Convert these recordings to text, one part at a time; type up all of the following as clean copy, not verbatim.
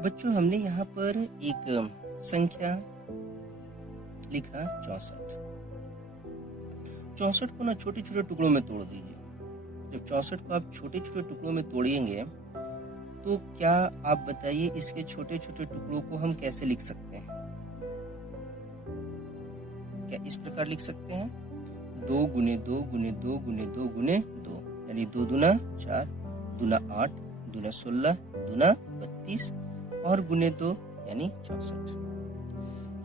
बच्चों हमने यहाँ पर एक संख्या लिखा 64। 64 को ना छोटे छोटे टुकड़ों में तोड़ दीजिए। जब 64 को आप छोटे छोटे टुकड़ों में तोड़ेंगे तो क्या आप बताइए इसके छोटे छोटे टुकड़ों को हम कैसे लिख सकते हैं? क्या इस प्रकार लिख सकते हैं? 2 गुने 2 गुने 2 गुने 2 गुने 2 यानी 2 दूना 4, दूना 8, दूना 16, दूना 32 और गुने 2 यानी 64।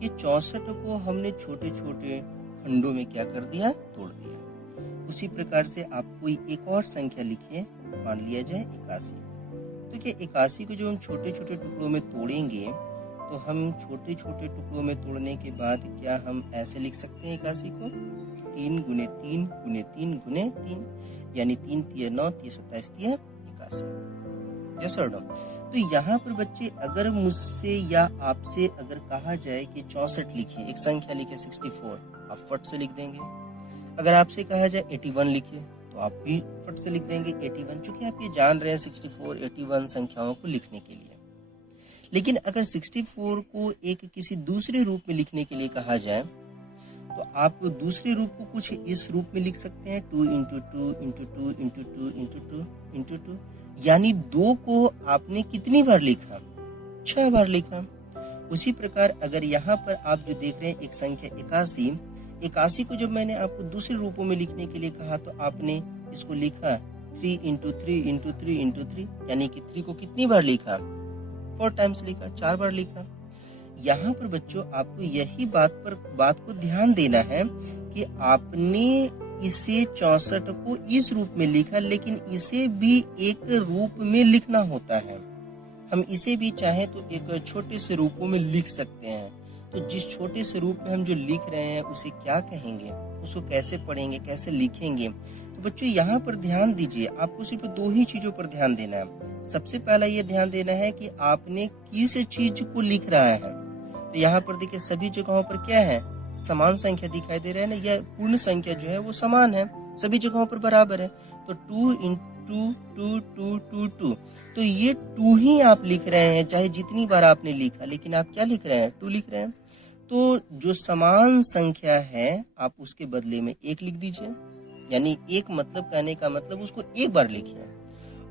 ये 64 को हमने छोटे छोटे खंडों में क्या कर दिया? तोड़ दिया। उसी प्रकार से आप कोई एक और संख्या लिखिए, मान लिया जाए 81। तो क्या 81 को जो हम छोटे छोटे टुकड़ों में तोड़ेंगे तो हम छोटे छोटे टुकड़ों में तोड़ने के बाद क्या हम ऐसे लिख सकते हैं 81 को? 3 गुने 3 गुने 3 गुने 3 यानी 3 तिया 9 तिया 27 तिया 81। यस और नो? तो यहाँ पर बच्चे अगर मुझसे या आपसे अगर कहा जाए कि 64 लिखिए, एक संख्या लिखिए 64, आप फट से लिख देंगे। अगर आपसे कहा जाए 81 लिखिए तो आप भी फट से लिख देंगे 81, चूंकि आप ये जान रहे हैं 64, 81 संख्याओं को लिखने के लिए। लेकिन अगर 64 को एक किसी दूसरे रूप में लिखने के लिए कहा जाए तो आप दूसरे रूप को कुछ इस रूप में लिख सकते हैं 2 into 2 into 2 into 2 into 2 into 2 यानी 2 को आपने कितनी बार लिखा? 6 बार लिखा। उसी प्रकार अगर यहाँ पर आप जो देख रहे हैं एक संख्या 81 को जब मैंने आपको दूसरे रूपों में लिखने के लिए कहा तो आपने इसको लिखा 3 इंटू 3 इंटू 3 इंटू 3 यानी कि 3 को कितनी बार लिखा? 4 टाइम्स लिखा, 4 बार लिखा। यहाँ पर बच्चों आपको यही बात को ध्यान देना है कि आपने इसे 64 को इस रूप में लिखा, लेकिन इसे भी एक रूप में लिखना होता है। हम इसे भी चाहें तो एक छोटे से रूपों में लिख सकते हैं। तो जिस छोटे से रूप में हम जो लिख रहे हैं उसे क्या कहेंगे, उसको कैसे पढ़ेंगे, कैसे लिखेंगे? तो बच्चों यहाँ पर ध्यान दीजिए, आपको सिर्फ 2 ही चीजों पर ध्यान देना है। सबसे पहला ये ध्यान देना है कि आपने किस चीज को लिख रहा है। तो यहाँ पर देखिए सभी जगहों पर क्या है? समान संख्या दिखाई दे रहा है ना, यह पूर्ण संख्या जो है वो समान है, सभी जगहों पर बराबर है। तो 2 इंटू 2 2 2 2 तो ये 2 ही आप लिख रहे हैं, चाहे जितनी बार आपने लिखा, लेकिन आप क्या लिख रहे हैं? 2 लिख रहे हैं। तो जो समान संख्या है आप उसके बदले में 1 लिख दीजिए, यानी एक मतलब कहने का मतलब उसको एक बार लिखिए।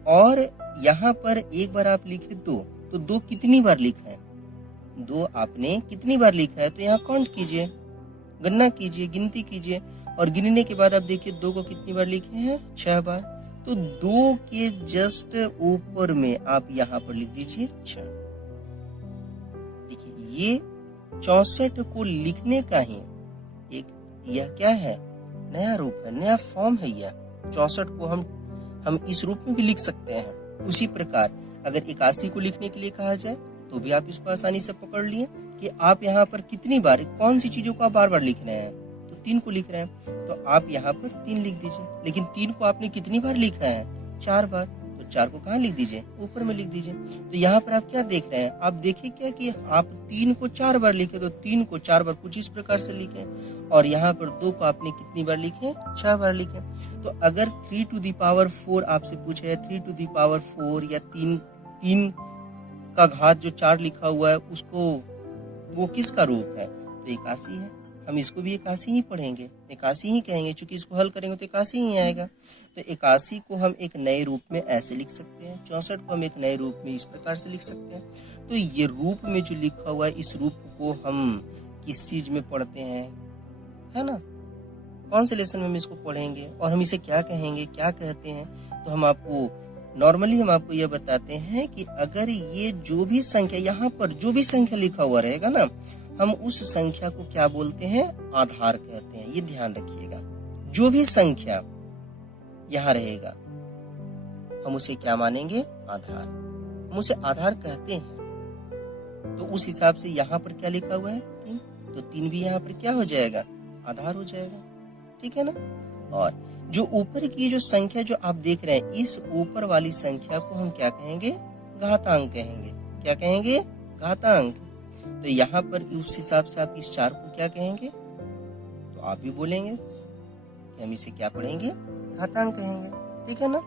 और यहाँ पर एक बार आप लिखे 2, तो 2 कितनी बार लिखा है? 2 आपने कितनी बार लिखा है? तो यहाँ काउंट कीजिए, गणना कीजिए, गिनती कीजिए और गिनने के बाद आप देखिए 2 को कितनी बार लिखे हैं? 6 बार। तो 2 के जस्ट ऊपर में आप यहाँ पर लिख दीजिए 6। देखिए ये 64 को लिखने का ही एक यह क्या है? नया रूप है, नया फॉर्म है। यह 64 को हम इस रूप में भी लिख सकते हैं। उसी प्रकार अगर 81 को लिखने के लिए कहा जाए तो भी आप इसको आसानी से पकड़ लिए कि आप यहाँ पर कितनी बार, कौन सी चीजों को आप बार बार लिख रहे हैं? तो 3 को लिख रहे हैं, तो आप यहाँ पर 3 लिख दीजिए। लेकिन 3 को आपने कितनी बार लिखा है? 4 बार। तो 4 को कहाँ लिख दीजिए? ऊपर में लिख दीजिए। तो यहाँ पर आप क्या देख रहे हैं? आप देखिए क्या कि आप 3 को 4 बार लिखे, तो 3 को 4 बार कुछ इस प्रकार से लिखे, और यहाँ पर 2 को आपने कितनी बार लिखे? 6 बार लिखे। तो अगर 3 टू द पावर 4 आपसे पूछे, 3 टू द पावर 4 या 3 का घात जो 4 लिखा हुआ है उसको वो किसका रूप है? तो 81 है। हम इसको भी 81 ही पढ़ेंगे, 81 ही कहेंगे, क्योंकि इसको हल करेंगे तो 81 ही आएगा। तो 81 को हम एक नए रूप में ऐसे लिख सकते हैं, 64 को हम एक नए रूप में इस प्रकार से लिख सकते हैं। तो ये रूप में जो लिखा हुआ है, इस रूप को हम किस चीज में पढ़ते हैं, है ना? कौन से लेसन में हम इसको पढ़ेंगे और हम इसे क्या कहेंगे, क्या कहते हैं? तो हम आपको नॉर्मली हम आपको यह बताते हैं कि अगर ये जो भी संख्या यहाँ पर जो भी संख्या लिखा हुआ रहेगा ना, हम उस संख्या को क्या बोलते हैं? आधार कहते हैं। ये ध्यान रखिएगा, जो भी संख्या यहाँ रहेगा हम उसे क्या मानेंगे? आधार। हम उसे आधार कहते हैं। तो उस हिसाब से यहाँ पर क्या लिखा हुआ है? 3, तो 3 भी यहाँ पर क्या हो जाएगा? आधार हो जाएगा। ठीक है ना? और जो ऊपर की जो संख्या जो आप देख रहे हैं, इस ऊपर वाली संख्या को हम क्या कहेंगे? घातांक कहेंगे। क्या कहेंगे? घातांक। तो यहाँ पर उस हिसाब से आप इस 4 को क्या कहेंगे? तो आप भी बोलेंगे कि हम इसे क्या पढ़ेंगे? घातांक कहेंगे। ठीक है ना?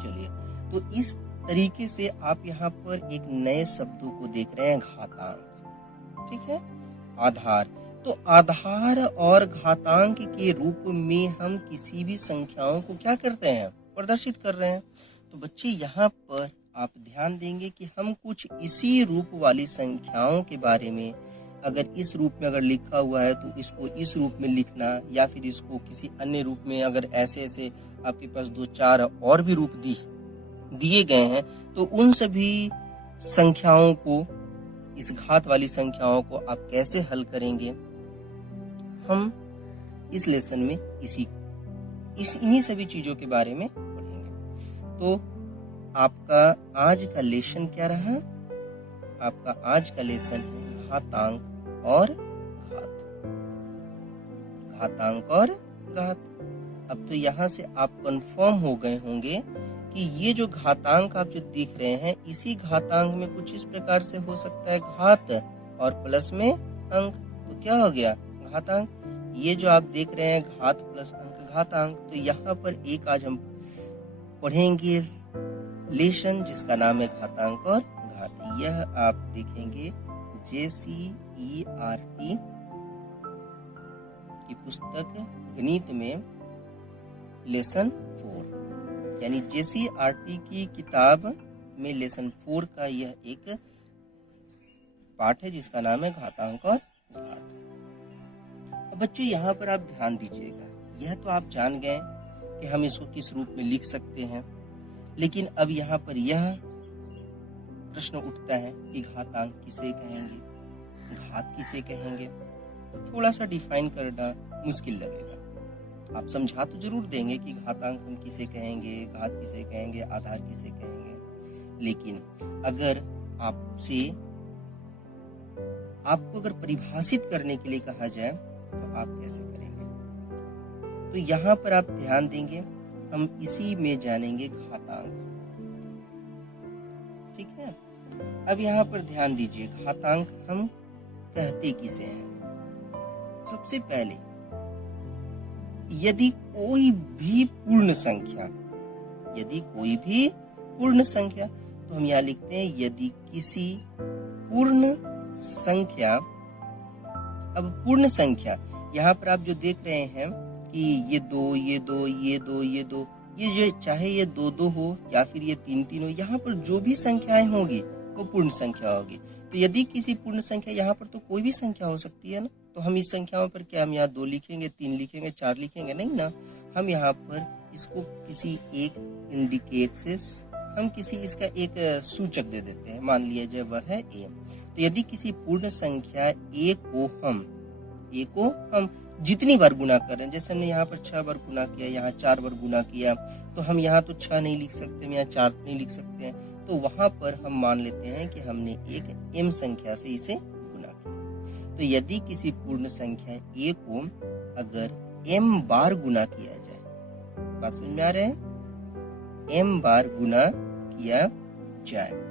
चलिए, तो इस तरीके से आप यहाँ पर एक नए शब्दों को देख रहे हैं, घातांक। ठीक है, आधार। तो आधार और घातांक के रूप में हम किसी भी संख्याओं को क्या करते हैं, प्रदर्शित कर रहे हैं। तो बच्चे यहाँ पर आप ध्यान देंगे कि हम कुछ इसी रूप वाली संख्याओं के बारे में, अगर इस रूप में अगर लिखा हुआ है तो इसको इस रूप में लिखना, या फिर इसको किसी अन्य रूप में, अगर ऐसे ऐसे आपके पास 2-4 और भी रूप दिए गए हैं, तो उन सभी संख्याओं को, इस घात वाली संख्याओं को आप कैसे हल करेंगे, हम इस लेसन में इन्हीं सभी चीजों के बारे में पढ़ेंगे। तो आपका आज का लेसन क्या रहा? आपका आज का लेसन है घातांक और घात। घातांक और घात। अब तो यहाँ से आप कंफर्म हो गए होंगे कि ये जो घातांक आप जो देख रहे हैं, इसी घातांक में कुछ इस प्रकार से हो सकता है घात और प्लस में अंक। तो क्या हो गया? घातांक। ये जो आप देख रहे हैं घात प्लस अंक घातांक। तो यहाँ पर एक आज हम पढ़ेंगे लेसन जिसका नाम है घातांक और घात। यह आप देखेंगे JCERT की पुस्तक गणित में लेसन 4, यानी JCERT की किताब में लेसन 4 का यह एक पाठ है जिसका नाम है घातांक और घात। अब बच्चों यहाँ पर आप ध्यान दीजिएगा, यह तो आप जान गए कि हम इसको किस रूप में लिख सकते हैं, लेकिन अब यहाँ पर यह प्रश्न उठता है कि घातांक किसे कहेंगे, घात किसे कहेंगे। तो थोड़ा सा डिफाइन करना मुश्किल लगेगा। आप समझा तो जरूर देंगे कि घातांक हम किसे कहेंगे, घात किसे कहेंगे, आधार किसे कहेंगे, लेकिन अगर आपको अगर परिभाषित करने के लिए कहा जाए तो आप कैसे करेंगे? तो यहाँ पर आप ध्यान देंगे, हम इसी में जानेंगे घातांक। ठीक है, अब यहाँ पर ध्यान दीजिए, घातांक हम कहते किसे हैं? सबसे पहले यदि कोई भी पूर्ण संख्या, तो हम यहाँ लिखते हैं यदि किसी पूर्ण संख्या। अब पूर्ण संख्या यहाँ पर आप जो देख रहे हैं कि ये 2, ये 2, ये 2, ये 2, ये चाहे ये 2-2 हो या फिर ये 3-3 हो, यहाँ पर जो भी संख्याएं होगी वो पूर्ण संख्या होगी। तो यदि किसी पूर्ण संख्या, यहाँ पर तो कोई भी संख्या हो सकती है ना, तो हम इस संख्याओं पर क्या हम यहाँ 2 लिखेंगे, 3 लिखेंगे, 4 लिखेंगे? नहीं ना, हम यहाँ पर इसको किसी एक इंडिकेट से हम किसी इसका एक सूचक दे देते हैं। मान लिया जाए वह है a। तो यदि किसी पूर्ण संख्या a को हम जितनी बार गुना करें, जैसे हमने यहाँ पर 6 बार गुना किया, यहाँ 4 बार गुना किया, तो हम यहाँ तो 6 नहीं लिख सकते, हम यहाँ 4 नहीं लिख सकते हैं। तो वहां पर हम मान लेते हैं कि हमने एक m संख्या से इसे गुना किया। तो यदि किसी पूर्ण संख्या a को अगर m बार गुना किया जाए, बात समझ में आ रहे हैं? m बार गुना किया जाए,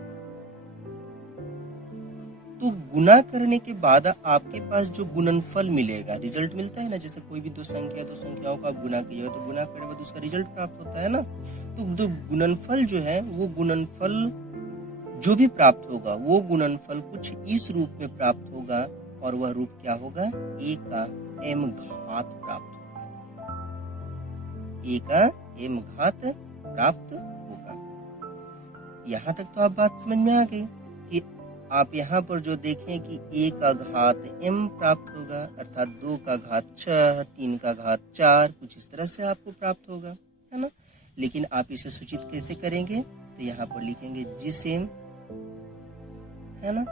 तो गुना करने के बाद आपके पास जो गुणनफल मिलेगा, रिजल्ट मिलता है ना, जैसे कोई भी दो संख्याओं का आप गुना कीजिए तो गुना करने के बाद उसका रिजल्ट प्राप्त होता है ना। तो गुणनफल जो है, वो गुणनफल जो भी प्राप्त होगा, वो गुणनफल कुछ इस रूप में प्राप्त होगा, और वह रूप क्या होगा? a का m घात प्राप्त होगा। a का m घात प्राप्त होगा। यहाँ तक तो आप बात समझ में आ गई कि आप यहाँ पर जो देखें कि a का घात m प्राप्त होगा, अर्थात 2 का घात 6, 3 का घात 4, कुछ इस तरह से आपको प्राप्त होगा, है ना। लेकिन आप इसे सूचित कैसे करेंगे? तो यहाँ पर लिखेंगे जिसे, है ना,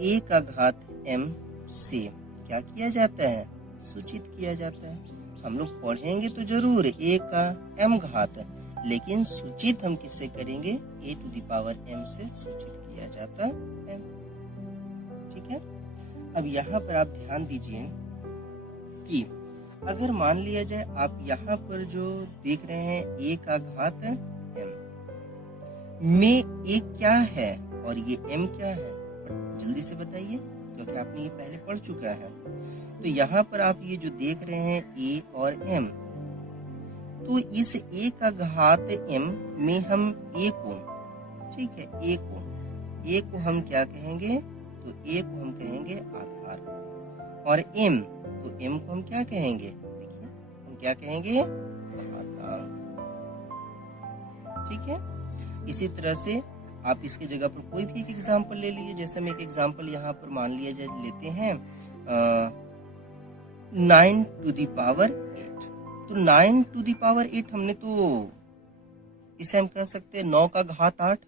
a का घात m से क्या किया जाता है? सूचित किया जाता है। हम लोग पढ़ेंगे तो जरूर a का m घात, लेकिन सूचित हम किससे करेंगे? a to the power m से सूचित किया जाता है। ठीक है, अब यहाँ पर आप ध्यान दीजिए कि अगर मान लिया जाए आप यहाँ पर जो देख रहे हैं a का घात m में a क्या है और ये m क्या है, जल्दी से बताइए, क्योंकि आपने ये पहले पढ़ चुका है। तो यहाँ पर आप ये जो देख रहे हैं a और m, तो इस a का घात m में हम a को ठीक है। ए को हम क्या कहेंगे, तो ए को हम कहेंगे आधार, और एम, तो एम को हम क्या कहेंगे, देखिए हम क्या कहेंगे, घातांक। ठीक है। इसी तरह से आप इसके जगह पर कोई भी एक एग्जाम्पल ले लीजिए। जैसे हम एक एग्जाम्पल यहाँ पर मान लिया जाए लेते हैं 9 to the power 8। तो 9 to the power 8 हमने तो इसे हम कह सकते हैं 9 का घात 8।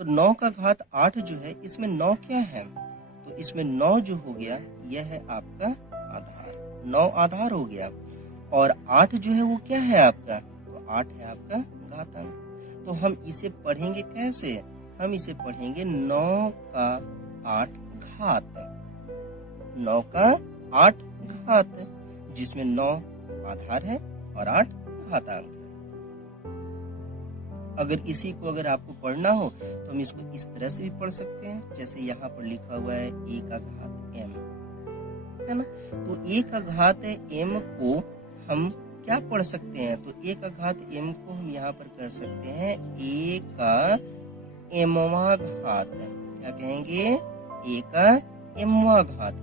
तो 9 का घात 8 जो है, इसमें 9 क्या है, तो इसमें 9 जो हो गया यह है आपका आधार, 9 आधार हो गया, और 8 जो है वो क्या है आपका, तो 8 है आपका घातांक। तो हम इसे पढ़ेंगे कैसे, हम इसे पढ़ेंगे 9 का 8 घात, 9 का 8 घात, जिसमें 9 आधार है और 8 घातांक है। अगर इसी को अगर आपको पढ़ना हो तो हम इसको इस तरह से भी पढ़ सकते हैं, जैसे यहाँ पर लिखा हुआ है ए का घात m, है ना। तो ए का घात m को हम क्या पढ़ सकते हैं, तो ए का घात m को हम यहाँ पर कह सकते हैं ए का mवां घात, क्या कहेंगे, ए का mवां घात।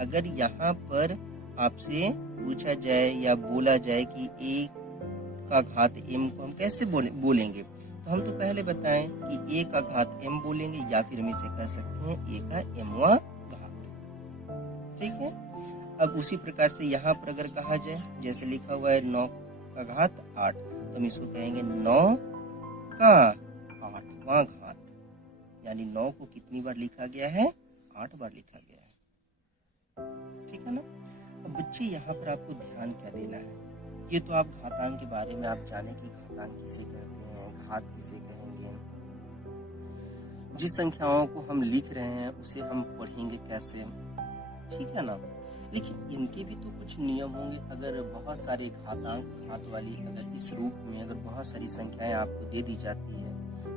अगर यहाँ पर आपसे पूछा जाए या बोला जाए कि ए का घात m को हम कैसे बोलेंगे, तो हम तो पहले बताएं कि ए का घात m बोलेंगे, या फिर हम इसे कह सकते हैं ए का mवां घात। ठीक है। अब उसी प्रकार से यहाँ पर अगर कहा जाए, जैसे लिखा हुआ है 9 का घात 8, तो हम इसको कहेंगे 9 का 8वां घात, यानी 9 को कितनी बार लिखा गया है, 8 बार लिखा गया है। ठीक है ना। अब बच्चे यहाँ पर आपको ध्यान क्या देना है, ये तो आप घातांक के बारे में आप जाने कि घातांक किसे कहते हैं, घात किसे कहेंगे, जिस संख्याओं को हम लिख रहे हैं उसे हम पढ़ेंगे कैसे, ठीक है ना। लेकिन इनके भी तो कुछ नियम होंगे। अगर बहुत सारे घातांक, घात वाली अगर इस रूप में अगर बहुत सारी संख्याएं आपको दे दी जाती है,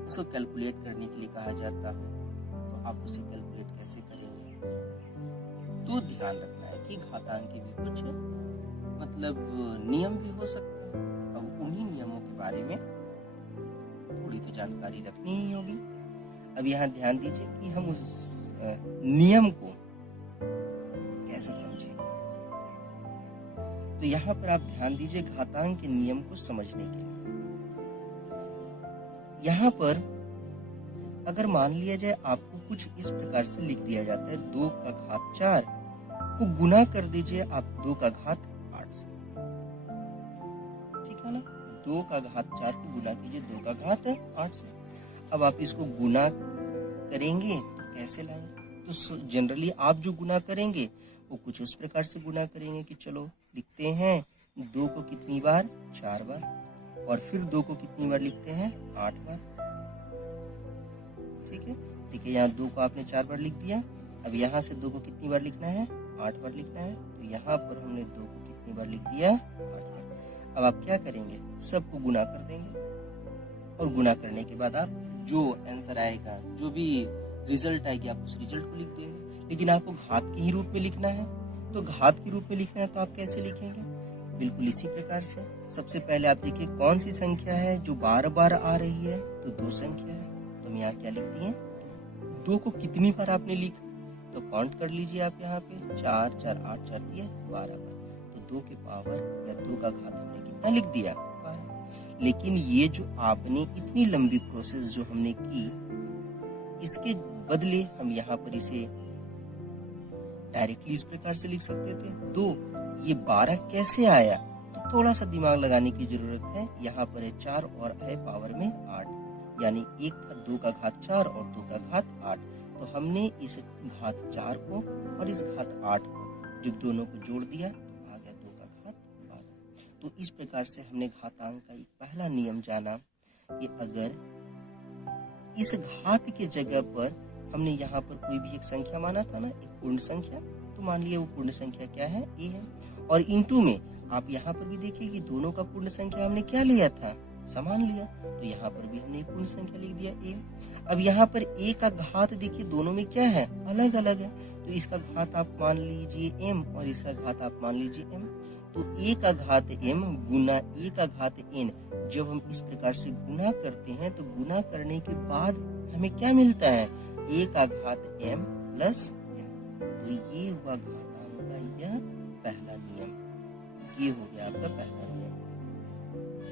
उसको कैलकुलेट करने के लिए कहा जाता है, तो आप उसे कैलकुलेट कैसे करेंगे, तो ध्यान रखना है कि घातांक के भी कुछ मतलब नियम भी हो सकते हैं। अब उन्हीं नियमों के बारे में थोड़ी तो जानकारी रखनी ही होगी। अब यहाँ ध्यान दीजिए कि हम उस नियम को कैसे समझेंगे। तो यहाँ पर आप ध्यान दीजिए घातांक के नियम को समझने के लिए। यहाँ पर अगर मान लिया जाए आपको कुछ इस प्रकार से लिख दिया जाता है 2 का घात 4 को गुना कर दीजिए आप 2 का घात 8 से, ठीक है ना। 2 का घात 4 को गुना कीजिए 2 का घात 8 से। अब आप इसको गुना करेंगे तो कैसे लाएंगे, तो जनरली आप जो गुना करेंगे वो कुछ उस प्रकार से गुना करेंगे कि चलो लिखते हैं 2 को कितनी बार, 4 बार, और फिर 2 को कितनी बार लिखते हैं, 8 बार। ठीक है। देखिए यहाँ 2 को आपने 4 बार लिख दिया। अब यहाँ से 2 को कितनी बार लिखना है, 8 बार लिखना है। तो यहाँ पर हमने 2 को कितनी बार लिख दिया, 8 बार। अब आप क्या करेंगे, सबको गुना कर देंगे, और गुना करने के बाद आप जो आंसर आएगा, जो भी रिजल्ट आएगी, आप उस रिजल्ट को लिख देंगे। लेकिन आपको घात के ही रूप में लिखना है, तो घात के रूप में लिखना है तो आप कैसे लिखेंगे, बिल्कुल इसी प्रकार से। सबसे पहले आप देखिए कौन सी संख्या है जो बार बार आ रही है, तो 2 संख्या है, तो हम यहाँ क्या लिख दिए, 2 को कितनी बार आपने लिखा, तो काउंट कर लीजिए आप यहाँ पे 4 4 8 4 दिए 12 बार, तो 2 के पावर या 2 का घात हमने कितना लिख दिया, 12। लेकिन ये जो आपने इतनी लंबी प्रोसेस जो हमने की, इसके बदले हम यहाँ पर इसे डायरेक्टली इस प्रकार से लिख सकते थे 2, ये 12 कैसे आया, तो थोड़ा सा दिमाग लगाने की जरूरत है। यहाँ पर है 4 और है पावर में 8, यानी एक था 2 का घात 4 और 2 का घात 8, तो हमने इस घात 4 को और इस घात 8 को जब दोनों को जोड़ दिया तो आ गया 2 का घात 12। तो इस प्रकार से हमने घातांक का एक पहला नियम जाना कि अगर इस घात के जगह पर हमने यहाँ पर कोई भी एक संख्या माना था ना, एक पूर्ण संख्या, तो मान लिया वो पूर्ण संख्या क्या है, ए है। और इनटू में आप यहाँ पर भी देखिए कि दोनों का पूर्ण संख्या हमने क्या लिया था, समान लिया, तो यहाँ पर भी हमने एक पूर्ण संख्या लिख दिया ए। अब यहाँ पर ए का घात देखिए दोनों में क्या है, अलग अलग है, तो इसका घात आप मान लीजिए m और इसका घात आप मान लीजिए m। तो ए का घात m गुना ए का घात n, जब हम इस प्रकार से गुना करते हैं तो गुना करने के बाद हमें क्या मिलता है, a का घात m प्लस n। तो ये हुआ घातांक का यह पहला नियम, ये हो गया आपका पहला नियम,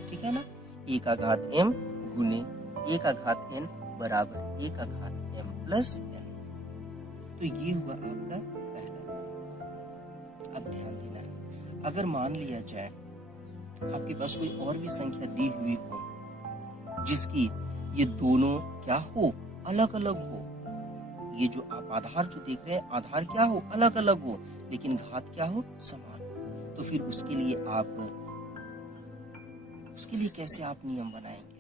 ठीक है ना। a का घात m गुने a का घात n बराबर a का घात m प्लस n। तो ये हुआ आपका पहला नियम। अब ध्यान देना है, अगर मान लिया जाए आपके पास कोई और भी संख्या दी हुई हो जिसकी ये दोनों क्या हो, अलग अलग हो, ये जो आप आधार जो देख रहे हैं आधार क्या हो, अलग अलग हो, लेकिन घात क्या हो, समान हो, तो फिर उसके लिए कैसे आप नियम बनाएंगे।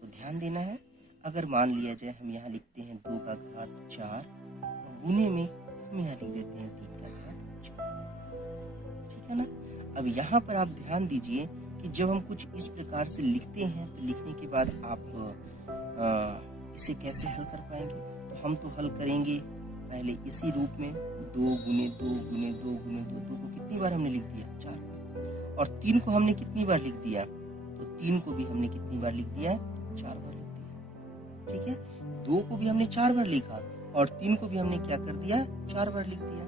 तो ध्यान देना है, अगर मान लिया जाए हम यहाँ लिखते हैं 2 का घात 4 और गुने में हम यहाँ लिख देते हैं 3 का घात 4, ठीक है ना। अब यहाँ पर आप ध्यान दीजिए कि जब हम कुछ इस प्रकार से लिखते हैं तो लिखने के बाद आप इसे कैसे हल कर पाएंगे। तो हम तो हल करेंगे पहले इसी रूप में, 2 गुने 2 गुने 2 गुने 2, 2 को कितनी बार हमने लिख दिया, 4 बार, और 3 को हमने कितनी बार लिख दिया, तो 3 को भी हमने कितनी बार लिख दिया, 4 बार लिख दिया, ठीक है। 2 को भी हमने 4 बार लिखा और 3 को भी हमने क्या कर दिया, 4 बार लिख दिया,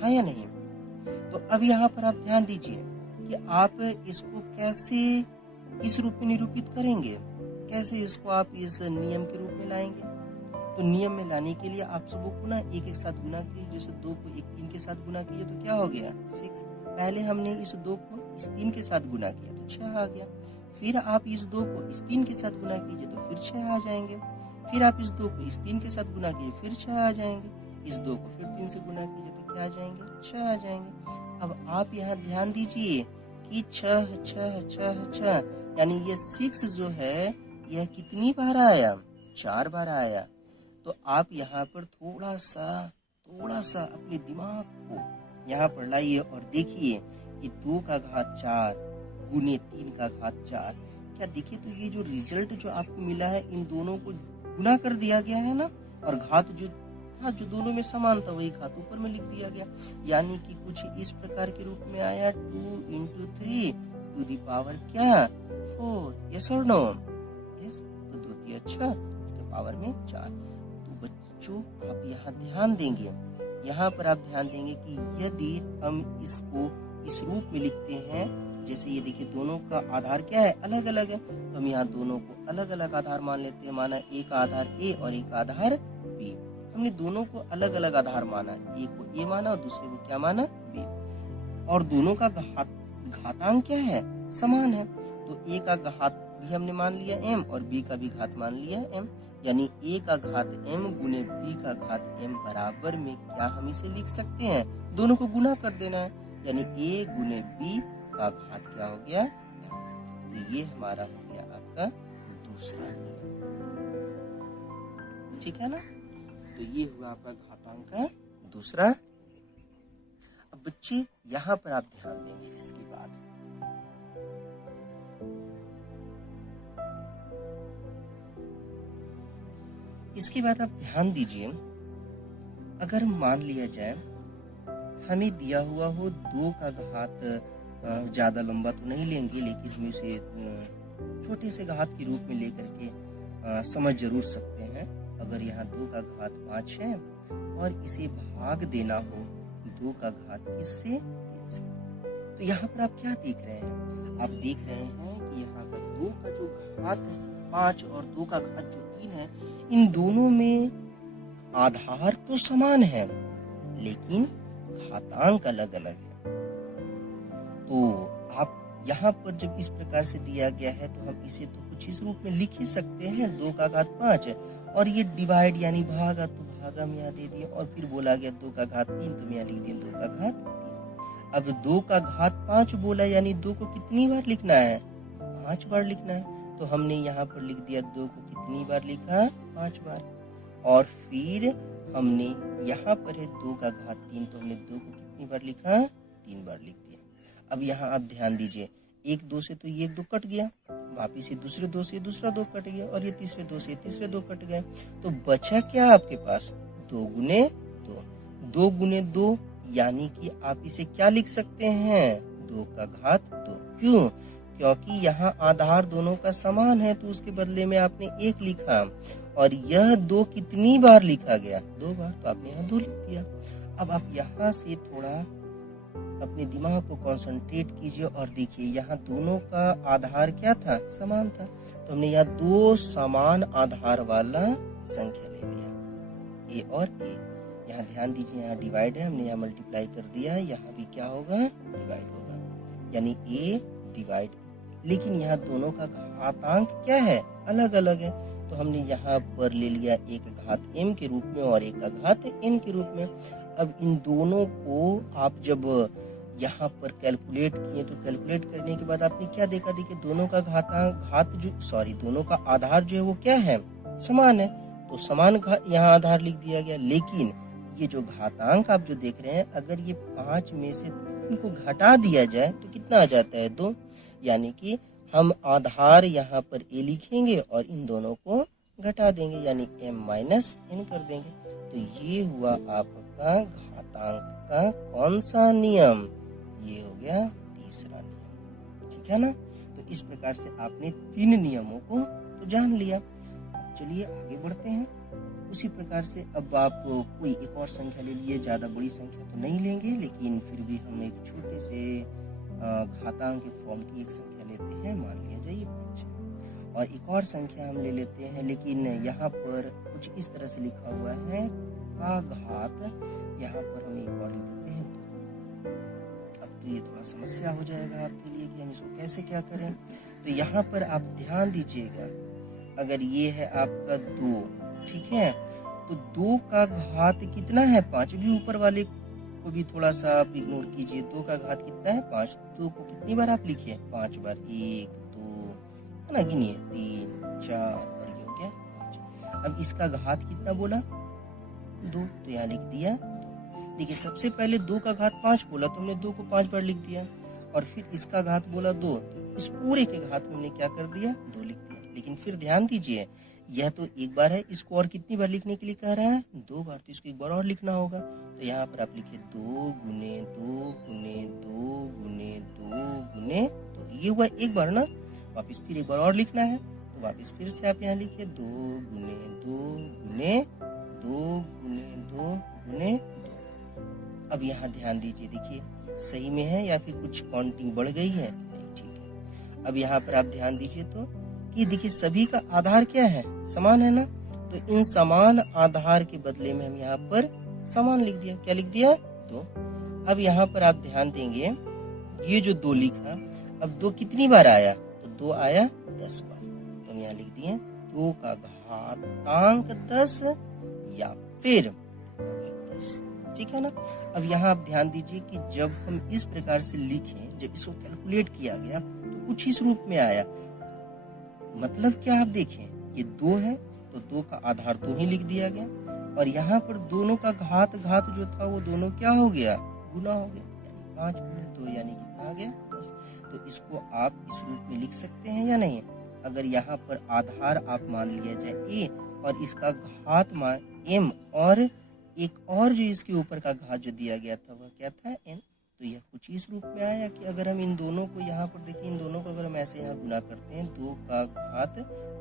हाँ या नहीं। तो अब यहाँ पर आप ध्यान दीजिए कि आप इसको कैसे इस रूप में निरूपित करेंगे, कैसे इसको आप इस नियम के रूप में लाएंगे। तो नियम में लाने के लिए आप सबको को ना एक एक साथ गुना कीजिए, जैसे 2 को 3 के साथ गुना कीजिए तो क्या हो गया, 6। पहले हमने इस 2 को इस 3 के साथ गुना किया तो 6 आ गया। फिर आप इस 2 को इस 3 के साथ गुना कीजिए तो फिर 6 आ जाएंगे। फिर आप इस 2 को इस 3 के साथ गुना कीजिए फिर 6 आ जाएंगे। इस 2 को फिर 3 से गुना कीजिए तो क्या आ जाएंगे, 6 आ जाएंगे। अब आप यहाँ ध्यान दीजिए कि 6 6 6 6 यानी ये 6 जो है यह कितनी बार आया, 4 बार आया। तो आप यहाँ पर थोड़ा सा अपने दिमाग को यहाँ पर लाइए और देखिए कि 2 का घात 4 गुने 3 का घात 4, क्या देखिए तो ये जो रिजल्ट जो आपको मिला है इन दोनों को गुना कर दिया गया है ना, और घात जो था जो दोनों में समान था वही घात ऊपर में लिख दिया गया, यानी कि कुछ इस प्रकार के रूप में आया 2 × 3 टू द पावर क्या, 4। यस और नो, यस। तो 2 × 6 उसके पावर में 4। तो बच्चों आप यहाँ ध्यान देंगे, यहाँ पर आप ध्यान देंगे कि यदि हम इसको इस रूप में लिखते हैं, जैसे ये देखिए दोनों का आधार क्या है, अलग अलग है, तो हम यहाँ दोनों को अलग अलग आधार मान लेते हैं। माना एक आधार A और एक आधार B, हमने दोनों को अलग अलग आधार माना, एक को A माना और दूसरे को क्या माना, B, और दोनों का घातांक क्या है, समान है। तो A का घात भी हमने मान लिया m और B का भी घात मान लिया m, यानी A का घात m गुने B का घात m बराबर में क्या हम इसे लिख सकते हैं, दोनों को गुना कर देना है, यानी A गुने B का घात क्या हो गया, तो ये हमारा हो गया आपका दूसरा नियम, ठीक है ना। तो ये हुआ आपका घातांक का दूसरा। अब बच्चे यहाँ पर आप ध्यान देंगे, इसके बाद आप ध्यान दीजिए, अगर मान लिया जाए हमें दिया हुआ हो 2 का घात, ज्यादा लंबा तो नहीं लेंगे लेकिन हम इसे छोटे से घात के रूप में लेकर के समझ जरूर सकते हैं। अगर यहाँ 2 का घात 5 है और इसे भाग देना हो 2 का घात किससे, 3 से, तो यहाँ पर आप क्या देख रहे हैं, आप देख रहे हैं कि यहाँ का 2 का जो घात है 5 और 2 का घात जो 3 है, इन दोनों में आधार तो समान है लेकिन घातांक अलग अलग है। तो आप यहाँ पर जब इस प्रकार से दिया गया है तो हम इसे तो कुछ इस रूप में लिख ही सकते हैं, 2 का घात 5 और ये डिवाइड यानी भागा, तो भागा हम यहाँ दे दिए, और फिर बोला गया 2 का घात 3 तो हम यहाँ लिख दिए 2 का घात 3। अब 2 का घात 5 बोला यानी 2 को कितनी बार लिखना है, 5 बार लिखना है, तो हमने यहाँ पर लिख दिया 2 को कितनी बार लिखा, 5 बार, और फिर हमने यहाँ पर है 2 का घात 3 तो हमने 2 को कितनी बार लिखा, 3 बार लिख दिया। अब यहाँ आप ध्यान दीजिए, 1 2 से तो ये 1 2 कट गया, वापिस ये दूसरे 2 से दूसरा 2 कट गया, और ये तीसरे 2 से तीसरे 2 कट गए, तो बचा क्या आपके पास, 2 गुने 2, 2 गुने 2 यानी कि आप इसे क्या लिख सकते हैं, 2 का घात 2। क्यों, क्योंकि यहाँ आधार दोनों का समान है तो उसके बदले में आपने 1 लिखा, और यह 2 कितनी बार लिखा गया? 2 बार, तो आपने यहाँ 2 लिख दिया। अब आप यहाँ से थोड़ा अपने दिमाग को कंसंट्रेट कीजिए और देखिए यहाँ दोनों का आधार क्या था? समान था। तो हमने यहाँ 2 समान आधार वाला संख्या ले लिया, ए और ए। यहाँ ध्यान दीजिए, यहाँ डिवाइड है, हमने यहाँ मल्टीप्लाई कर दिया है, यहाँ भी क्या होगा? डिवाइड होगा, यानी ए डिवाइड। लेकिन यहाँ दोनों का घातांक क्या है? अलग अलग है। तो हमने यहाँ पर ले लिया एक घात m के रूप में और एक का घात n के रूप में। अब इन दोनों को आप जब यहाँ पर कैलकुलेट किए तो कैलकुलेट करने के बाद आपने क्या देखा? देखिए दोनों का दोनों का आधार जो है वो क्या है? समान है। तो समान यहाँ आधार लिख दिया गया। लेकिन ये जो घातांक आप जो देख रहे हैं, अगर ये 5 में से 3 को घटा दिया जाए तो कितना आ जाता है? 2। यानी कि हम आधार यहाँ पर a लिखेंगे और इन दोनों को घटा देंगे, यानी m माइनस n कर देंगे। तो ये हुआ आपका घातांक का कौन सा नियम? ये हो गया तीसरा नियम, ठीक है ना। तो इस प्रकार से आपने 3 नियमों को तो जान लिया। चलिए आगे बढ़ते हैं। उसी प्रकार से अब आप कोई एक और संख्या ले लिए, ज्यादा बड़ी संख्या तो नहीं लेंगे, लेकिन फिर भी हम एक छोटे से घातांक के फॉर्म की एक संख्या लेते हैं। मान लिया जाए 5 और एक और संख्या हम ले लेते हैं, लेकिन यहाँ पर कुछ इस तरह से लिखा हुआ है का घात, यहाँ पर हम एक और लिख देते हैं 2। अब तो ये थोड़ा समस्या हो जाएगा आपके लिए कि हम इसको कैसे क्या करें। तो यहाँ पर आप ध्यान दीजिएगा, अगर ये है आपका 2, ठीक है, तो 2 का घात कितना है? 5। भी ऊपर वाले को भी थोड़ा सा आप इग्नोर कीजिए। 2 का घात कितना है? 5। 2 को कितनी बार आप लिखिए? 5 बार। 1 2 है ना, गिनिए 3 4 और ये हो गया 5। अब इसका घात कितना बोला? 2, तो यहाँ लिख दिया 2। देखिए सबसे पहले 2 का घात 5 बोला तो हमने 2 को 5 बार लिख दिया, और फिर इसका घात बोला 2, इस पूरे के घात में हमने क्या कर दिया? 2 लिख दिया। लेकिन फिर ध्यान दीजिए, यह तो एक बार है, इसको और कितनी बार लिखने के लिए कह रहा है? 2 बार, तो इसको एक बार और लिखना होगा। तो यहाँ पर आप लिखिए 2 गुने 2 गुने 2 गुने 2 गुने 2। ये हुआ एक बार ना, वापिस फिर एक बार और लिखना है, तो वापिस फिर से आप यहाँ लिखिए 2 गुने 2 गुने 2 गुने 2 गुने 2। अब यहाँ ध्यान दीजिए, देखिए सही में है या फिर कुछ काउंटिंग बढ़ गई है? नहीं, ठीक है। अब यहाँ पर आप ध्यान दीजिए तो कि देखिए सभी का आधार क्या है? समान है ना। तो इन समान आधार के बदले में हम यहाँ पर समान लिख दिया। क्या लिख दिया? 2। अब यहाँ पर आप ध्यान देंगे, ये जो 2 लिखा, अब 2 कितनी बार आया? तो 2 आया 10 बार। तो हम यहाँ लिख दिए 2 का घातांक 10 या फिर 10, ठीक है ना। अब यहाँ आप ध्यान दीजिए कि जब हम इस प्रकार से लिखें, जब इसको कैलकुलेट किया गया तो कुछ इस रूप में आया। मतलब क्या? आप देखें, ये 2 है तो 2 का आधार 2 ही लिख दिया गया, और यहाँ पर दोनों का घात जो था वो दोनों क्या हो गया? गुना हो गया, यानी 5 गुने 2 यानी कितना आ गया? 10। तो इसको आप इस रूप में लिख सकते हैं या नहीं? अगर यहाँ पर आधार आप मान लिया जाए a और इसका घात मान m, और एक और जो इसके ऊपर का घात जो दिया गया था वह क्या था? n। तो यह कुछ इस रूप में आया कि अगर हम इन दोनों को यहाँ पर देखिए, इन दोनों को अगर हम ऐसे यहाँ गुना करते हैं, 2 का घात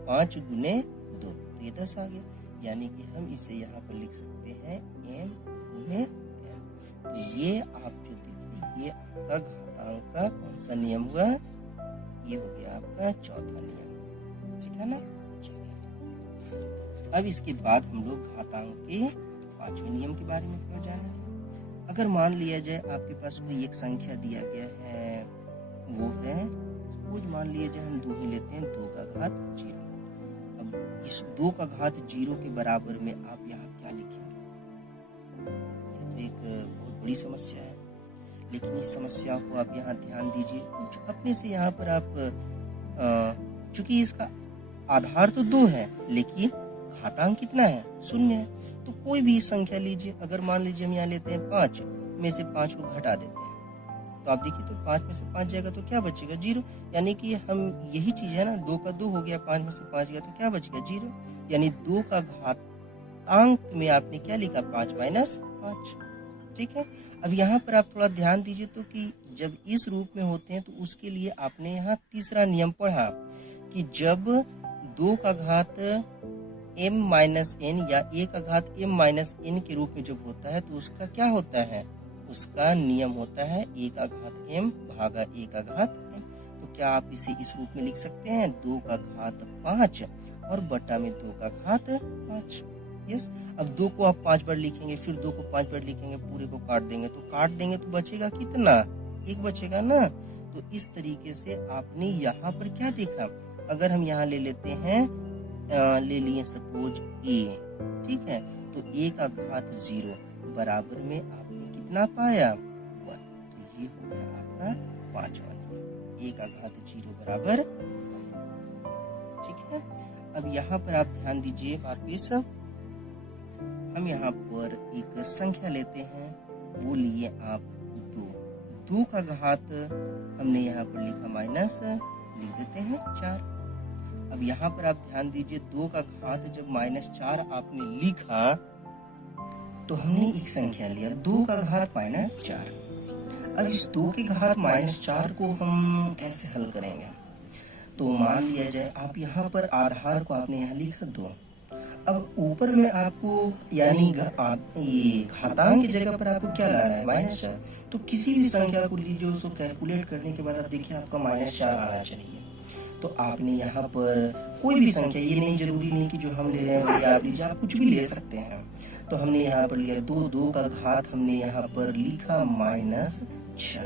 5 गुने 2, तो ये 10 आ गया। यानी कि हम इसे यहाँ पर लिख सकते हैं m गुने n। तो ये आप जो देखिए, ये आपका घातांक का कौन सा नियम हुआ? ये हो गया आपका चौथा नियम, ठीक है ना। चलिए अब इसके बाद हम लोग घातांक के 5वें नियम के बारे में थोड़ा जानेंगे। अगर मान लिया जाए आपके पास कोई एक संख्या दिया गया है, वो है सपोज मान लिया जाए हम 2 ही लेते हैं, 2 का घात 0। अब इस 2 का घात 0 के बराबर में आप यहाँ क्या लिखेंगे? ये तो एक बहुत बड़ी समस्या है, लेकिन इस समस्या को आप यहाँ ध्यान दीजिए, कुछ अपने से यहाँ पर आप चूंकि इसका आधार तो 2 है लेकिन घातांक कितना है? 0 है। तो कोई भी संख्या लीजिए, अगर मान लीजिए हम यहाँ लेते हैं 5 में से 5 को घटा देते हैं, तो आप देखिए तो 5 में से 5 जाएगा तो क्या बचेगा? 0। यानी कि हम यही चीज है ना, 2 का 2 हो गया, 5 में से 5 गया तो क्या बचेगा? 0। यानी 2 का घातांक में आपने क्या लिखा? 5 माइनस 5। ठीक है। अब यहाँ पर आप थोड़ा ध्यान दीजिए तो कि जब इस रूप में होते हैं तो उसके लिए आपने यहाँ तीसरा नियम पढ़ा कि जब 2 का घात m माइनस एन या a का घात m माइनस एन के रूप में जब होता है तो उसका क्या होता है, उसका नियम होता है a का घात m भागा a का घात n। तो क्या आप इसे इस रूप में लिख सकते हैं 2 का घात 5 और बटा में 2 का घात 5। यस, अब 2 को आप 5 बार लिखेंगे, फिर 2 को 5 बार लिखेंगे, पूरे को काट देंगे तो बचेगा कितना, 1 बचेगा ना। तो इस तरीके से आपने यहाँ पर क्या देखा, अगर हम यहाँ ले लेते हैं ले लिए सपोज a, ठीक है, तो a का घात 0 बराबर में आपने कितना पाया 1, तो ये हो गया आपका 5वां नियम, a का घात 0 बराबर 1। ठीक है, अब यहाँ पर आप ध्यान दीजिए वापिस, हम यहाँ पर एक संख्या लेते हैं, वो लिए आप 2 का घात हमने यहाँ पर लिखा माइनस, लिख देते हैं 4। अब यहाँ पर आप ध्यान दीजिए 2 का घात जब -4 आपने लिखा तो हमने एक संख्या लिया 2 का घात -4। अब इस 2 के घात -4 को हम कैसे हल करेंगे, तो मान लिया जाए आप यहाँ पर आधार को आपने यहाँ लिखा 2, अब ऊपर में आपको यानी ये घातांक की जगह पर आपको क्या लाना है -4, तो किसी भी संख्या को लीजिए, उसको कैलकुलेट करने के बाद आप देखिए आपका -4 आना चाहिए। तो आपने यहाँ पर कोई भी संख्या, ये नहीं जरूरी नहीं कि जो हम ले रहे हैं आप लीजिए, आप कुछ भी ले सकते हैं। तो हमने यहाँ पर लिया 2 का घात हमने यहाँ पर लिखा -6।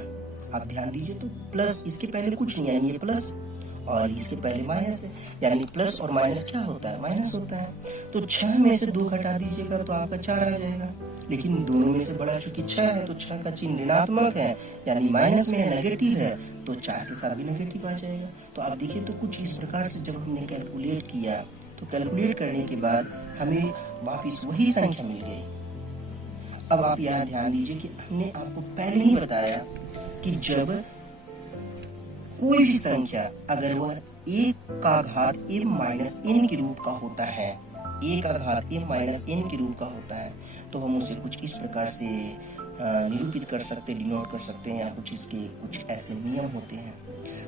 आप ध्यान दीजिए तो प्लस, इसके पहले कुछ नहीं है, ये प्लस और इसके पहले माइनस है, यानी प्लस और माइनस क्या होता है, माइनस होता है। तो 6 में से 2 घटा दीजिएगा तो आपका 4 आ जाएगा, लेकिन दोनों में से बड़ा चूंकि 6 है तो 6 का चिन्ह ऋणात्मक है, यानी माइनस में है, नेगेटिव है, तो 4 के साथ भी नेगेटिव आ जाएगा। तो आप देखिए तो कुछ इस प्रकार से जब हमने कैलकुलेट किया तो कैलकुलेट करने के बाद हमें वापिस वही संख्या मिल गई। अब आप यहाँ ध्यान दीजिए कि हमने आपको पहले ही बताया कि जब कोई भी संख्या अगर वह 1 का घात m माइनस n के रूप का होता है, 1 का घात m माइनस n के रूप का होता है, तो हम उसे कुछ इस प्रकार से निरूपित कर सकते, डिनोट कर सकते हैं, या कुछ इसके कुछ ऐसे नियम होते हैं।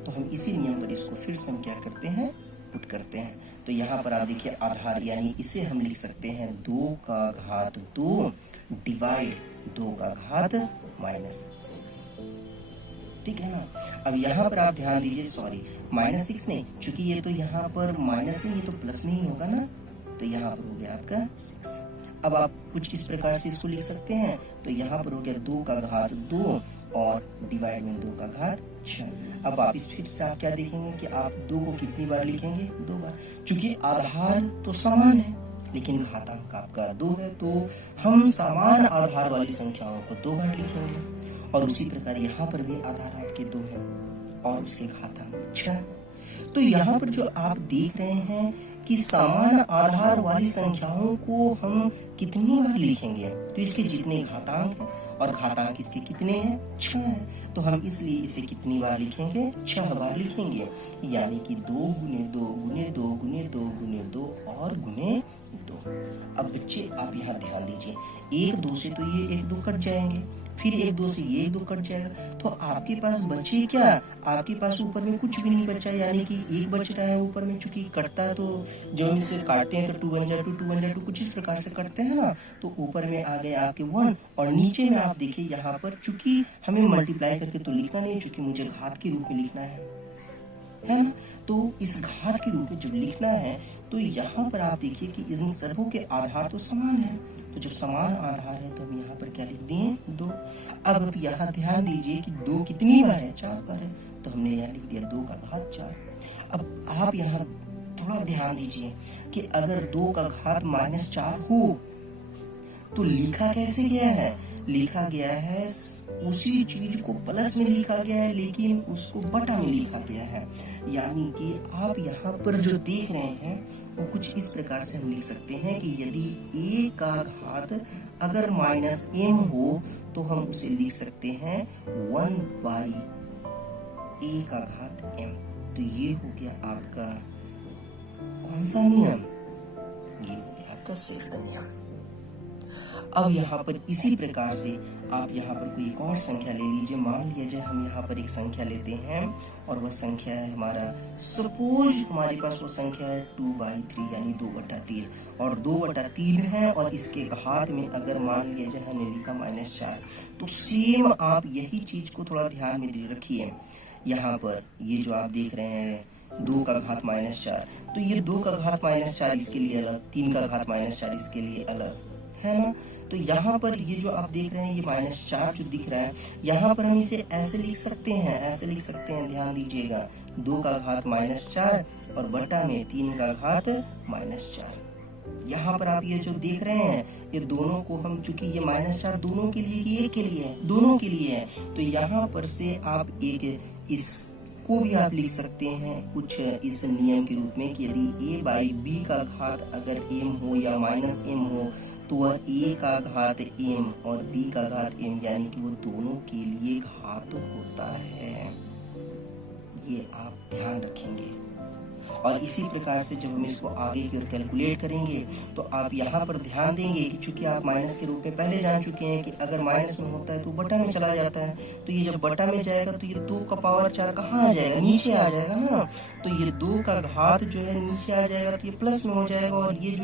तो हम इसी नियम पर इसको फिर से हम क्या करते हैं, पुट करते हैं। तो यहाँ पर आप देखिए आधार, यानी इसे हम लिख सकते हैं 2 का घात 2 डिवाइड 2 का घात -6, ठीक है ना। अब यहाँ पर आप ध्यान दीजिए, सॉरी -6 नहीं, चूंकि ये तो यहाँ पर माइनस नहीं, ये तो प्लस में ही होगा ना, तो यहाँ पर हो गया आपका 6। अब आप कुछ इस प्रकार से इसको लिख सकते हैं, तो यहाँ पर हो गया 2 का घात 2 और डिवाइड में 2 का घात 6। अब आप इस फिर से आप क्या देखेंगे कि आप 2 को कितनी बार लिखेंगे, 2 बार, चूंकि आधार तो समान है लेकिन घातांक आपका 2 है, तो हम समान आधार वाली संख्याओं को 2 बार लिखेंगे। और उसी प्रकार यहाँ पर भी आधार आपके 2 है और उसके घातांक 6। तो यहाँ पर जो आप देख रहे हैं कि समान आधार वाली संख्याओं को हम कितनी बार लिखेंगे, तो इसके जितने घातांक हैं और घातांक इसके कितने हैं, 6 हैं, तो हम इसलिए इसे कितनी बार लिखेंगे, 6 बार लिखेंगे, यानी कि 2 गुने 2 गुने 2 गुने 2 गुने 2 और गुने 2। अब बच्चे आप यहाँ ध्यान दीजिए, 1 2 से तो ये 1 2 कट जाएंगे, फिर 1 2 से ये 1 2 कट जाएगा, तो आपके पास बचे क्या, आपके पास ऊपर में कुछ भी नहीं बचा, यानी कि 1 बच रहा है ऊपर में, चूंकि कटता है तो जब हम इसे काटते हैं तो 2 1 जा 2 2 1 जा 2 कुछ इस प्रकार से करते हैं ना, तो ऊपर में आ गए आपके 1 और नीचे में आप देखिए यहाँ पर चूंकि हमें मल्टीप्लाई करके तो लिखना नहीं, चूंकि मुझे घात के रूप में लिखना है ना, तो इस घात के रूप में जब लिखना है तो यहाँ पर आप देखिए कि इन सबों के आधार तो समान है, तो जब समान आधार है तो हम यहाँ पर क्या लिख दिए, 2। अब यहाँ ध्यान दीजिए कि 2 कितनी बार है, 4 बार है, तो हमने यहाँ लिख दिया 2 का घात 4। अब आप यहाँ थोड़ा ध्यान दीजिए कि अगर 2 का घात -4 हो तो लिखा कैसे गया है, लिखा गया है उसी चीज को प्लस में लिखा गया है, लेकिन उसको बटा में लिखा गया है, यानी कि आप यहाँ पर जो देख रहे हैं वो कुछ इस प्रकार से हम लिख सकते हैं कि यदि a का घात अगर -m हो तो हम उसे लिख सकते हैं 1/a का घात m। तो ये हो गया आपका कौन सा नियम, ये हो गया आपका 6वां नियम। अब यहाँ पर इसी प्रकार से आप यहाँ पर कोई एक और संख्या ले लीजिए। मान लीजिए जाए हम यहाँ पर एक संख्या लेते हैं और वह संख्या है हमारा, सपोज हमारे पास वो संख्या है 2/3 यानी 2/3 और 2/3 है और इसके घात में अगर मान लिया जाए हमने लिखा -4, तो सेम आप यही चीज को थोड़ा ध्यान में रखिए। यहाँ पर ये जो आप देख रहे हैं 2 का घात -4, तो ये 2 का घात -4 इसके लिए अलग, 3 का घात -4 इसके लिए अलग, है ना। तो यहाँ पर ये जो आप देख रहे हैं ये -4 जो दिख रहा है, यहाँ पर हम इसे ऐसे लिख सकते हैं, ऐसे लिख सकते हैं, ध्यान दीजिएगा, 2 का घात -4 और बटा में 3 का घात -4। यहाँ पर आप ये जो देख रहे हैं ये दोनों को हम, चूंकि ये -4 दोनों के लिए, ये के लिए है, दोनों के लिए है, तो यहाँ पर से आप एक इसको भी आप लिख सकते हैं कुछ इस नियम के रूप में कि यदि a/b का घात अगर m हो या -m हो तो वह a का घात m और b का घात m यानी कि वो दोनों के लिए घात होता है। ये आप ध्यान रखेंगे। और इसी प्रकार से जब हम इसको आगे की ओर कैलकुलेट करेंगे तो आप यहाँ पर ध्यान देंगे कि चूंकि आप माइनस के रूप में पहले जान चुके हैं कि अगर माइनस में होता है तो बटा में चला जाता है, तो ये जब बटा में जाएगा तो ये 2 का पावर 4 कहाँ आ जाएगा, नीचे आ जाएगा ना। तो ये 2 का घात जो है नीचे आ जाएगा तो ये प्लस में हो जाएगा, और ये जो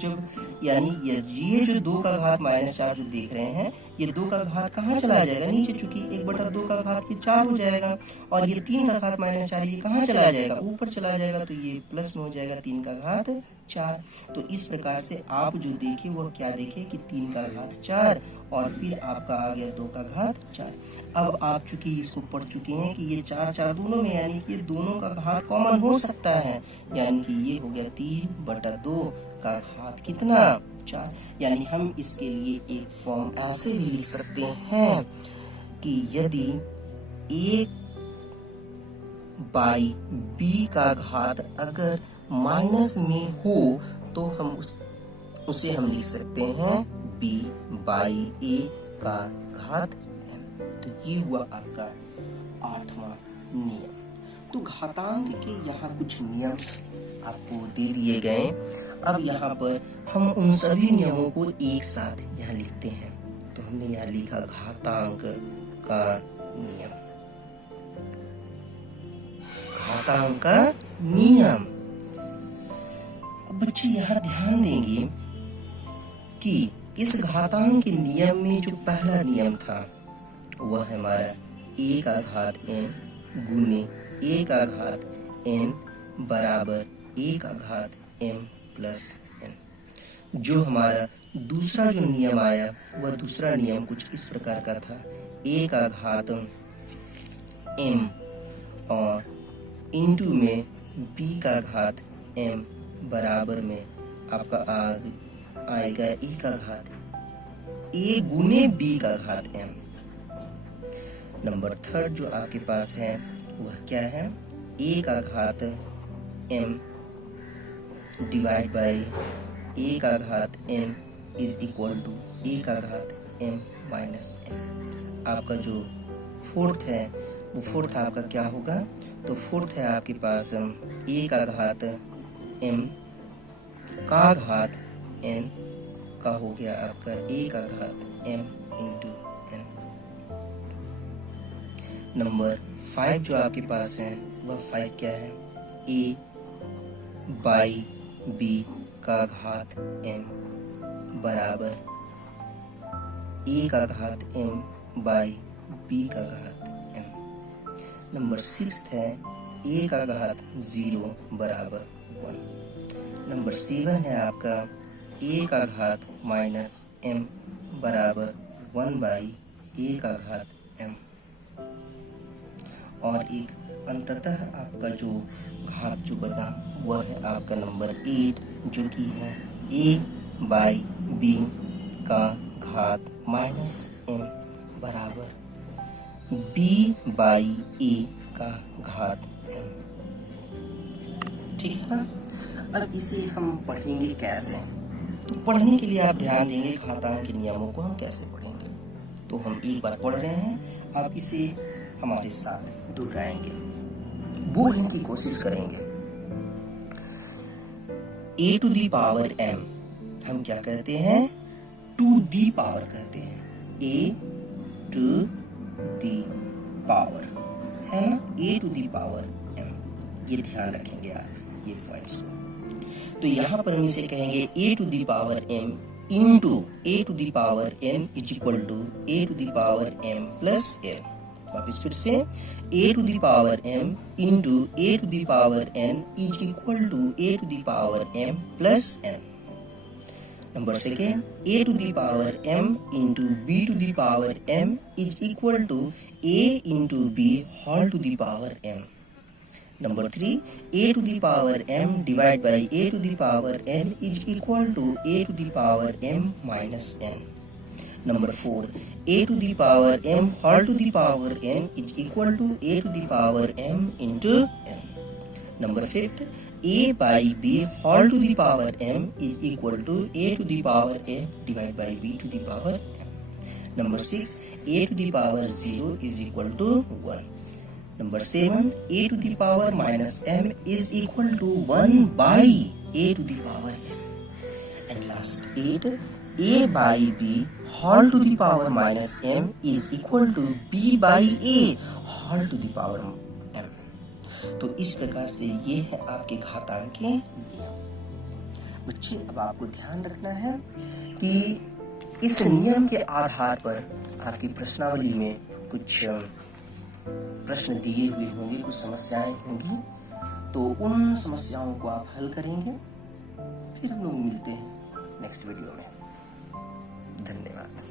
जब यानी ये जो 2 का घात -4 जो देख रहे हैं ये 2 का घात कहाँ चला जाएगा, नीचे, चूंकि 1/2 का घात ये 4 हो जाएगा, और ये 3 का घात -4 ये कहाँ चला जाएगा, ऊपर चला जाएगा, तो ये प्लस में हो जाएगा 3 का घात 4। तो इस प्रकार से आप जो देखे वो क्या देखे कि 3 का घात 4 और फिर आपका आ गया 2 का घात 4। अब आप चूंकि इसको पढ़ चुके हैं कि ये 4 दोनों में, यानी कि ये दोनों का घात कॉमन हो सकता है, यानी कि ये हो गया 3/2 का घात कितना, 4। यानी हम इसके लिए एक फॉर्म ऐसे भी लिख सकते हैं कि यदि a/b का घात अगर माइनस में हो तो हम उसे हम लिख सकते हैं b/a का घात m। तो ये हुआ आपका 8वां नियम। तो घातांक के यहाँ कुछ नियम आपको दे दिए गए। अब यहाँ पर हम उन सभी नियमों को एक साथ यहाँ लिखते हैं। तो हमने यहाँ लिखा घातांक का नियम, घातांक का नियम। अब बच्चे यहाँ ध्यान देंगे कि इस घातांक के नियम में जो पहला नियम था वह हमारा a का घात n गुने a का घात n बराबर a का घात m प्लस n। जो हमारा दूसरा जो नियम आया वह दूसरा नियम कुछ इस प्रकार का था, a का घात m और इंटू में b का घात m बराबर में आपका आएगा a का घात a गुने b का घात m। नंबर थर्ड जो आपके पास है वह क्या है, a का घात m डिवाइड बाय a का घात m is equal to a का घात m माइनस m। आपका जो फोर्थ है वो फोर्थ आपका क्या होगा, तो फोर्थ है आपके पास a का घात m का घात n का हो गया आपका a का घात m इंटू n। नंबर 5 जो आपके पास है वह 5 क्या है, a/b का घात m बराबर a का घात m बाई b का घात m। नंबर 6 है a का घात 0 बराबर 1। नंबर 7 है आपका a का घात माइनस m बराबर 1/a का घात m। और एक अंततः आपका जो घात जो बना वह है आपका नंबर 8 जो कि है a/b का घात माइनस m बराबर b/a का घात m। ठीक है ना। अब इसे हम पढ़ेंगे कैसे, तो पढ़ने के लिए आप ध्यान देंगे घातांक के नियमों को हम कैसे पढ़ेंगे। तो हम एक बार पढ़ रहे हैं, आप इसे हमारे साथ दोहराएंगे, बोलने की कोशिश करेंगे। a to the power m हम क्या करते हैं, टू दी पावर कहते हैं, a टू दी पावर, है ना, a to the power m। ये ध्यान रखेंगे आप ये पॉइंट्स को। तो यहाँ पर हम इसे कहेंगे a to the power m into a to the power n is equal to a to the power m plus n। वापिस फिर से a to the power m into a to the power n is equal to a to the power m plus n। Number second, a to the power m into b to the power m is equal to a into b whole to the power m। Number three, a to the power m divide by a to the power n is equal to a to the power m minus n। Number four, a to the power m whole to the power n is equal to a to the power m into n। Number fifth, a by b whole to the power m is equal to a to the power m divided by b to the power m. Number 6, a to the power 0 is equal to 1. Number 7, a to the power minus m is equal to 1 by a to the power m. And last 8, a by b whole to the power minus m is equal to b by a whole to the power m. तो इस प्रकार से ये है आपके घातांक के नियम। बच्चे अब आपको ध्यान रखना है कि इस नियम के आधार पर आपकी प्रश्नावली में कुछ प्रश्न दिए हुए होंगे, कुछ समस्याएं होंगी, तो उन समस्याओं को आप हल करेंगे। फिर हम लोग मिलते हैं नेक्स्ट वीडियो में। धन्यवाद।